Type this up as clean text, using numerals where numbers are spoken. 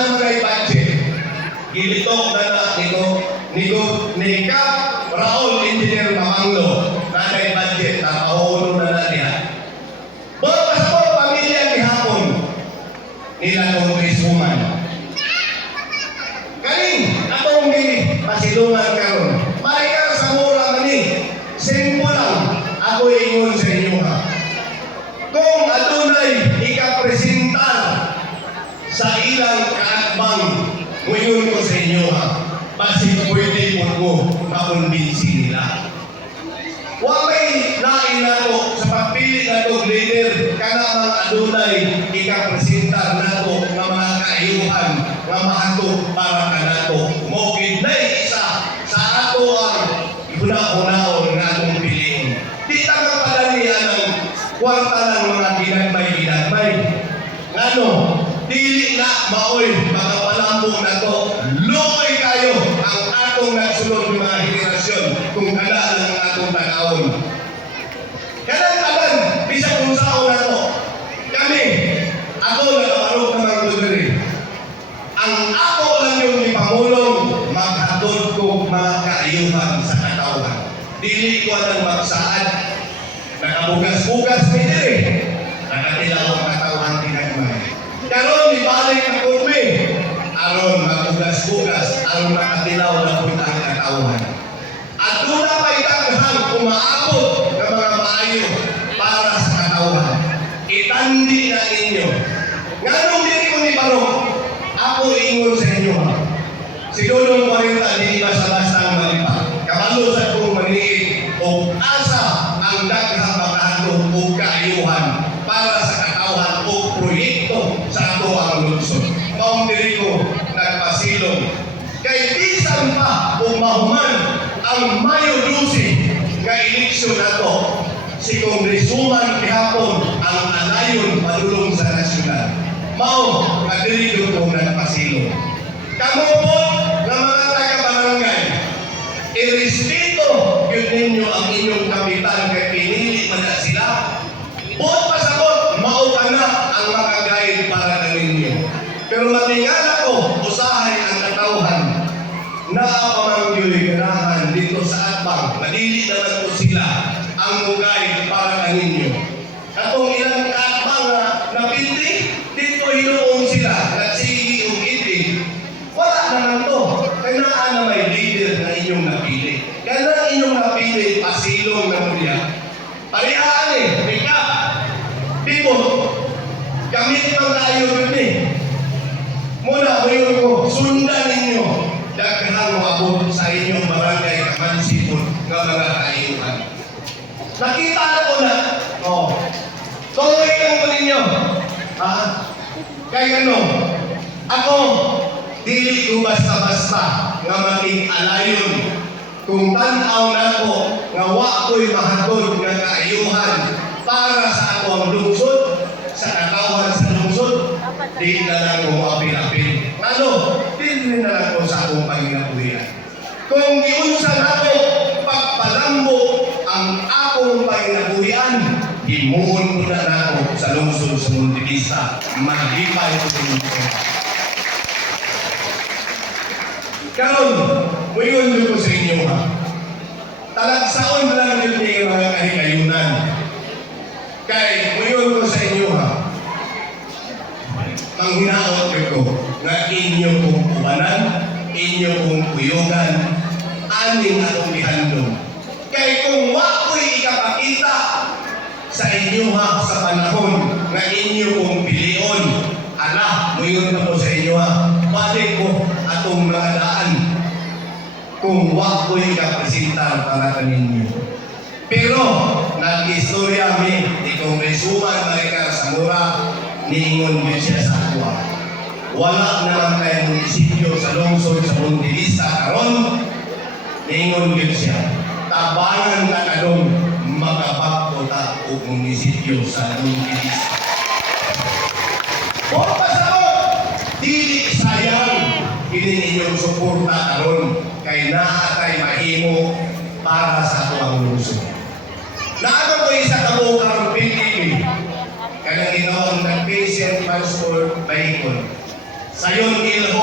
naman ay budget. Gilitok na na ni Kap Raul Engineer Mamanglo na ay budget na paulo na na niya. Bakas po pamilya ni Hapon nila Congresswoman. Kaning atong ni pasilungan karon. Marika sa mura mani. Simple lang ako ingon sa inyo ha. Kung adunay ikapresentar sa ilang kaatbang, ngayon ko sa inyo ha, basi pwede mo makumbinsi nila. Huwag may lain na to sa pagpili na to leader ka na mga adunay ikapresentar na to ng mga kaayuhan na mahatog para ka na to. Mokid na isa sa ato ang iuna-unaon na atong piliin. Di tagang padalian ng kwarta ng mga ginagmay. Ngano, dili na maoy, makapalambong na to. Luoy kayo ang atong nagsulod ng mga henerasyon kung kala lang ang atong tanawon. Kanan-kanan, bisag kung saan na to. Kami, ako nakaparog ng mga dugari. Ang ako lang yung ipamulong, maghatod ko mga kaayuhan sa katawan. Dili ko ang magsaan. Nakabugas-bugas ni diri. Nakatilaw ang katawan tinagmay. Karon ibalik na kurmi. Aron mabugas-bugas, aron makatilaw na punta ang katawan. At doon na may taghang umaabot ng mga maayo para sa katawan. Itandi na ninyo. Nganong diri ko ni Barong, ako ingon sa inyo ha. Si Dodong 40 hindi basta-basta malipa. Kabalo sa kong maniig o asa ang daghang makahatog o kaayuhan para sa katawan o proyekto sa ato ang lungsod. Maong diri ko nagpasilong. Kay bisan pa kung mahuman ang Mayo 12 nga eleksyon nato, si Congresswoman gihapon ang anayon padulong sa nasyonal. Mao nga diri ko nagpasilong. Kamo po nga mga taga-barangay, irespeto yun ninyo ang inyong kapitan kay pinili man na sila. Buot pasabot, mao ka na ang makagayad para na ninyo. Pero matingan ako, usahay ang katawhan na pamanggiyo'y ganahan dito sa atbang. Madili naman po sila ang mugay para na ninyo. Katong ilang katbang na napindi, dito hinuong sila, nagsigi o itig. Wala naman to. Kaya na may leader na inyong napili. Kaya na inyong napili, pasilong na muli. Parihaan Rika, Bibo, gamit pang tayo yun Muna, ngayon ko, sundan ninyo daghang abot sa inyong barangay kamansipon ng mga kaayuhan. Nakita na ko na, tuloy lang po ninyo. Kaya ano, ako, dili ko basta-basta nga maging alayon kung tanaw na ko nga wa ko'y mahatod nga kaayuhan para sa akong lungsod, sa katawan sa lungsod, di na lang ko apil-apil. Ano? Di na lang ko sa akong panginabuhian. Kung giunsa na ko, pagpalambo ang akong panginabuhian, himuon ko na ako sa lungsod sa Montevista. Maghipay ko sa lungsod. Karon, muyon ko sa inyo ha. Talagsaon lang yun yung mga kahikayunan. Kay, muyon ko sa inyo ha. Manghinaot ko na inyo kong ubanan, inyo kong kuyugan, aning atong ihandong. Kay kung wako'y ikapakita sa inyo ha sa panahon na inyo kong pilion, muyon na po sa inyo ha. Balik ko atong mga daan kung wako'y kapresentar para kaninyo. Pero, nag-istorya mi ni Congresswoman Maricar Zamora, niingon yun siya sa atwa. Wala naman tayong munisipyo sa lungsod sa Montevista karon, niingon yun siya. Tabangan na kadong makapagkota o munisipyo sa Montevista. Huwag pasabot! Dili sayang kini inyong suporta karon kay naatay mahimo para sa tuwang lungsod. Naano ko isa ka mo karong PTV kanang ginawang nag-patient transport vehicle Sayon ilho